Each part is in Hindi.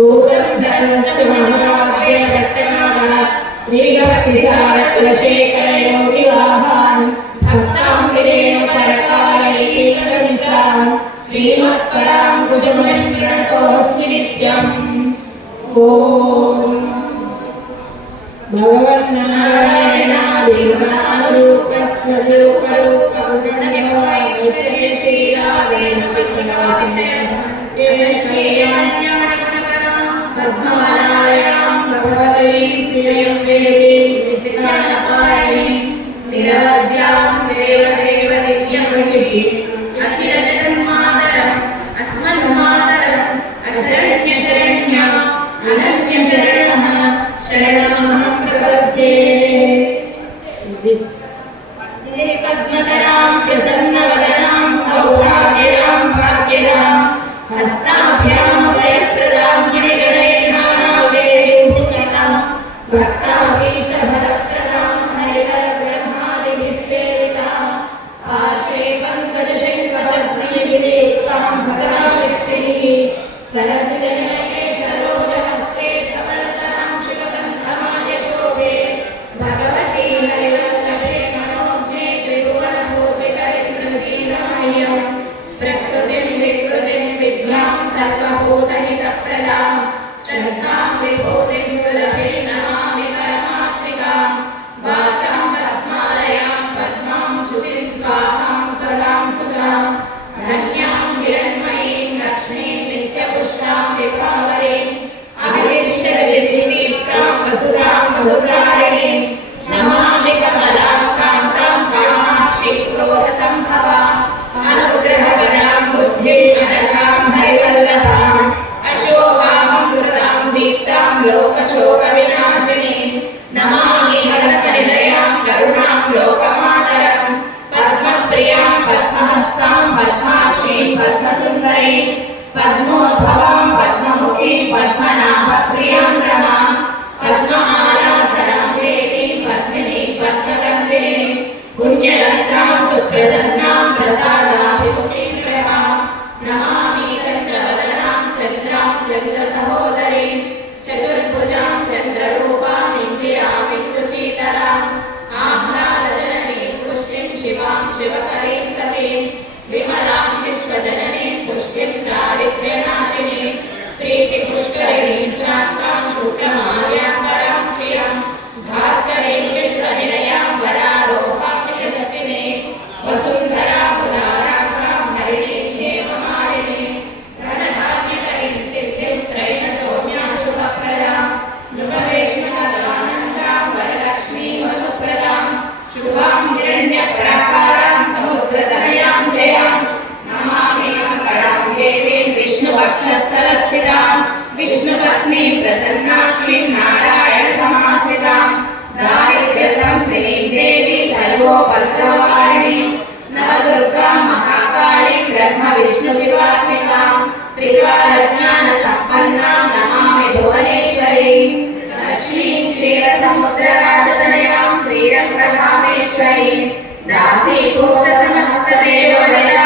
श्रीभक्तिसारकुलशेखरयोगिवाहान् भक्ताम्बिरेणुपरकायलीकविशान् श्रीमत्पराङ्कुशमणिं प्रणतोऽस्मि नित्यम्। ॐ भगवन्नारायणाभिमानरूपस्मजे Praise Him, सर्वभूतहितप्रदां श्रद्धां विभूतिं सुरभिं नमामि परमात्मिकां। वाचां पद्मालयां पद्मां शुचिं स्वाहां सदां सुधां धन्यां हिरण्मयीं लक्ष्मीं नित्यपुष्टां विभावरीम् अभिरिञ्चदीप्तां वसुधां वसुधां वक्षस्थलस्थितां विष्णुपत्नी प्रसन्नाक्षीं नारायणसमाश्रितां दारिद्र्यध्वंसिनीं देवीं सर्वोपद्रवारिणीं नवदुर्गां महाकालीं ब्रह्मविष्णुशिवात्मिकां त्रिकालज्ञानसम्पन्नां नमामि भुवनेश्वरीं लक्ष्मीं क्षीरसमुद्रराजतनयां श्रीरङ्गधामेश्वरीं दासीभूतसमस्तदेवदया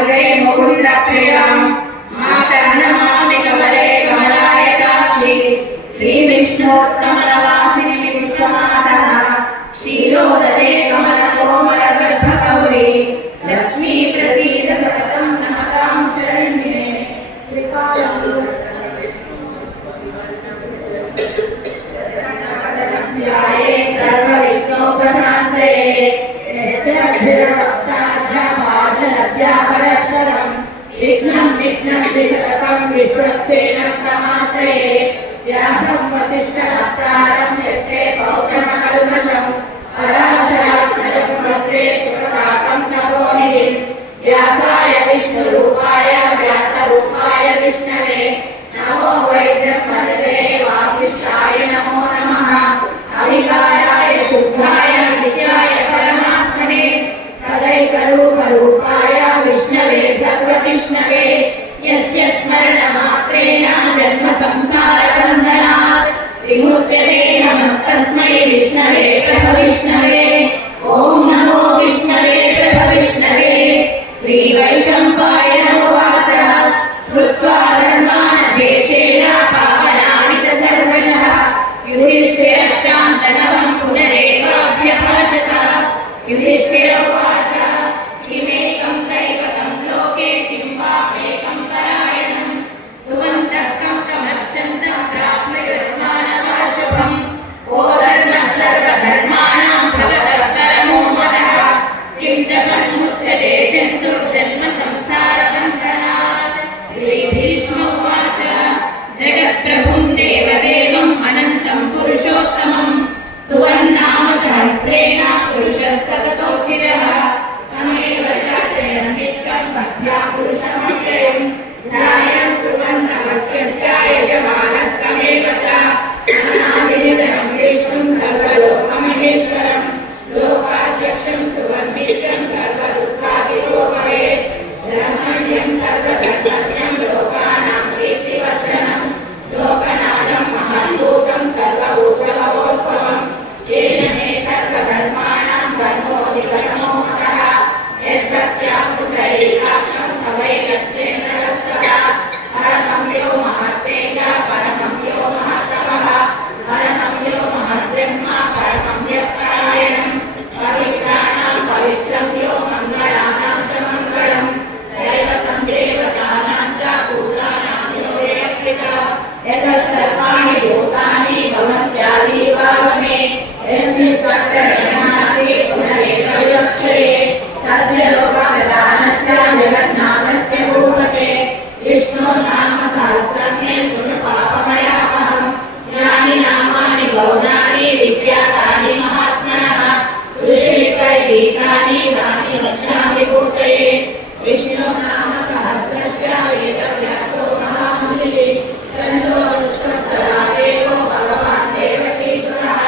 वन्दे मुकुन्दप्रियाम् मातर्नमामि कमले कमलायकाक्षि श्रीविष्णोत्तम गीतानि तानि वक्ष्यामि पूर्तये विष्णो नाम सहस्रस्य वेदव्यासो महामुनिः तन्नो अनुष्कर्तरा देवो भगवान् देवकीश्वरः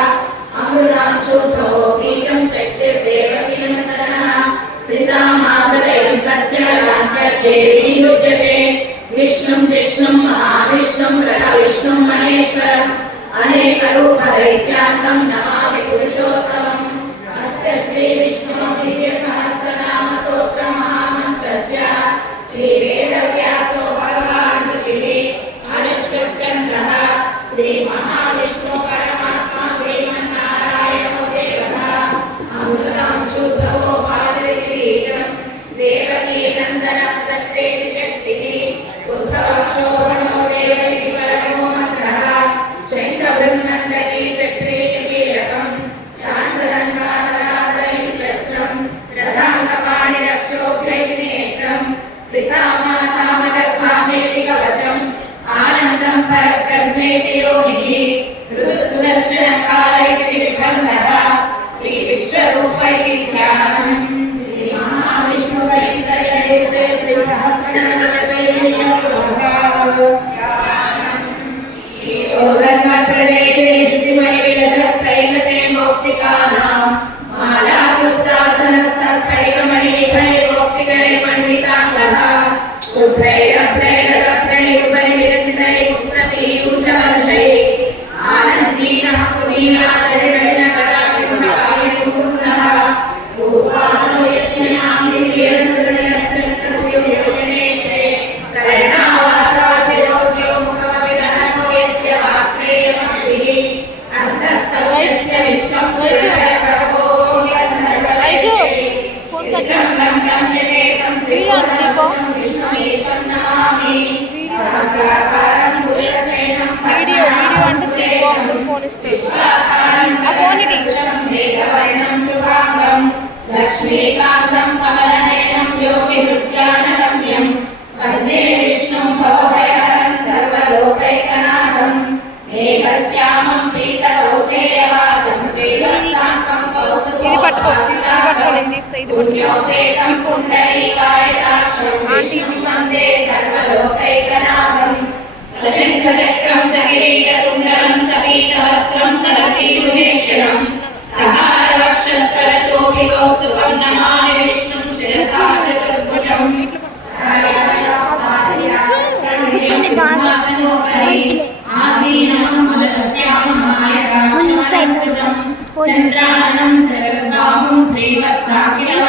अमृतांशुतो बीजं शक्तिर्देवकीनन्दनः त्रिसामादलयुक्तस्य सान्त्यर्थे वियुज्यते భౌతికానాం వీడియో వీడియో అంటే ఫోన్ ఇస్తుంది ఆ ఫోన్ లక్ష్మీకాంతం కమలనయనం యోగి నృత్యానగమ్యం వందే విష్ణుం భవభయహరం సర్వలోకైకనాథం మేఘశ్యామం పీతకౌశేయవాసం శ్రీవత్సాంకం కౌస్తుభోపాసితాం పుణ్యోపేతం పుండరీకాయ सशङ्खचक्रम् सकिरीटकुण्डलम् सपीतवस्त्रम् सरसीभुजेक्षणम् सहारवक्षस्तरशोभितो सुखम् नमामि विष्णुम् शिरसा चतुर्भुजम् सञ्चालनं चतुर्बाहुं श्रीवत्साकिलं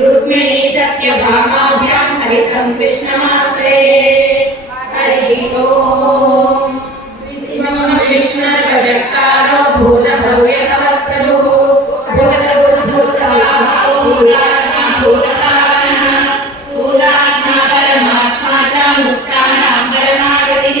रुक्मिणी सत्यभामाभ्यां सहितं कृष्णमाश्रये अर्हितो विष्णुर्वजक्तारो भूतभव्य तव प्रभुः भूतभूतभूतभावो भूतात्मा भूतकारणः भूतात्मा परमात्मा च मुक्तानां परमागतिः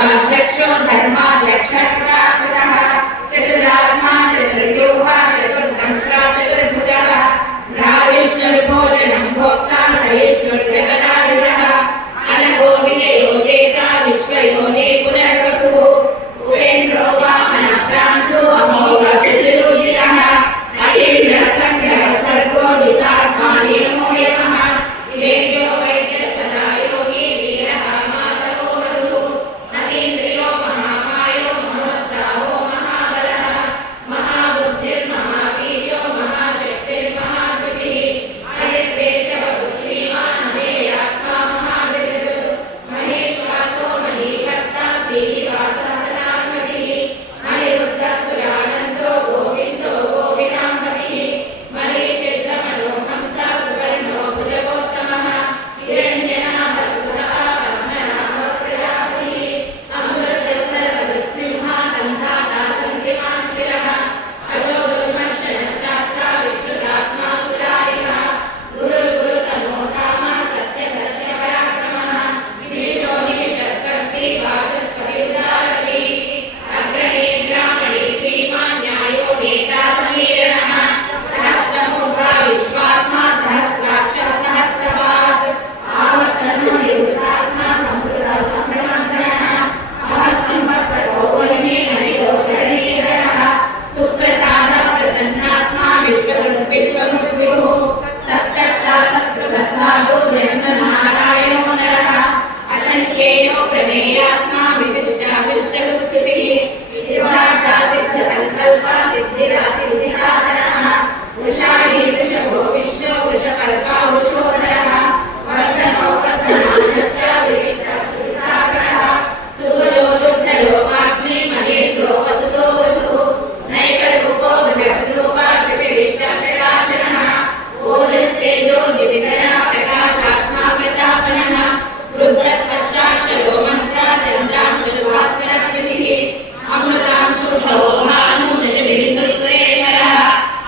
అధ్యక్షుడు ధర్మాధ్యక్ష